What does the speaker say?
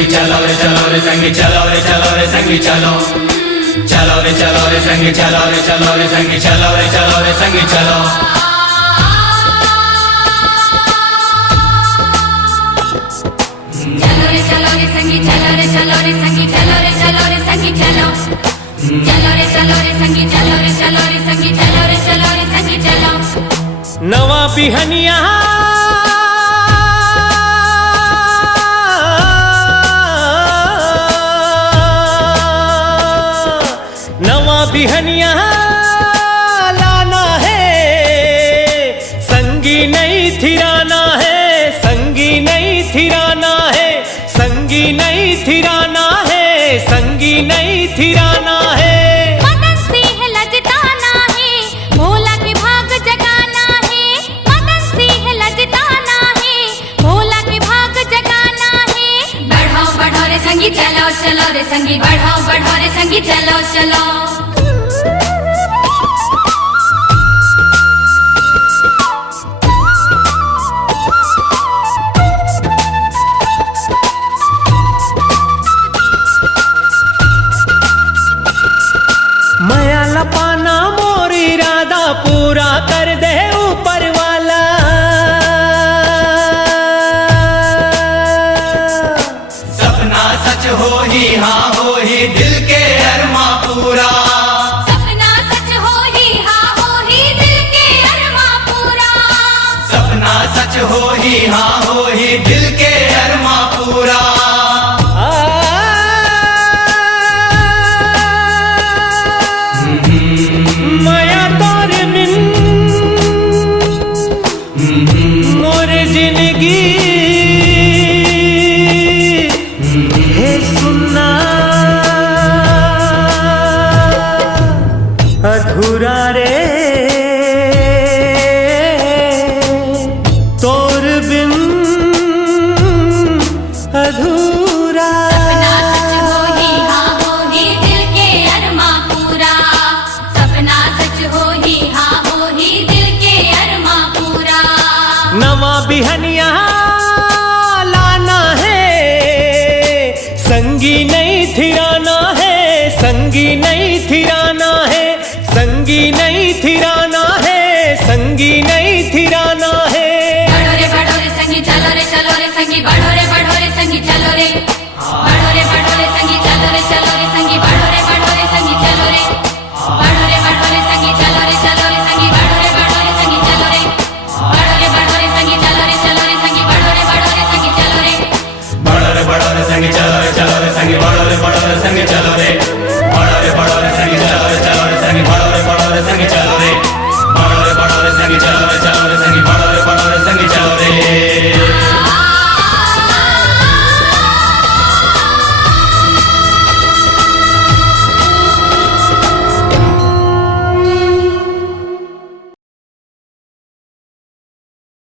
संगी चलो रे संगी चलो रे संगी चलो चलो रे संगी चलो रे संगी चलो रे संगी चलो संगी चलो रे संगी चलो रे संगी चलो संगी चलो नवा बिहनिया बिहनिया लाना है, संगी नहीं थिराना है, संगी नहीं थिराना है, संगी नहीं थिराना है, संगी नहीं थिराना है। मदन सिंह लजताना है, भोला के भाग जगाना है। मदन सिंह लजताना है, भोला के भाग जगाना है। बढ़ाओ बढ़ाओ रे संगी चलो रे संगी बढ़ाओ रे संगी चलो माया लपाना मोर इरादा पूरा कर दे ऊपर वाला। सपना सच हो ही हाँ हो ही दिल के अरमा पूरा। सपना सच हो ही हाँ हो ही दिल के अरमा पूरा। सपना सच हो ही हाँ हो ही दिल के अरमा पूरा। माया तोर बिन मोर जिंदगी है सुनना अधूरा रे तोर बिन अधूरा। नवा बिहनिया लाना है, संगी नहीं थिराना है, संगी नहीं थिराना है, संगी नहीं थिराना है, संगी नहीं थिराना है। बढ़ो रे संगी चलो रे संगी बढ़ो रे संगी चलो रे।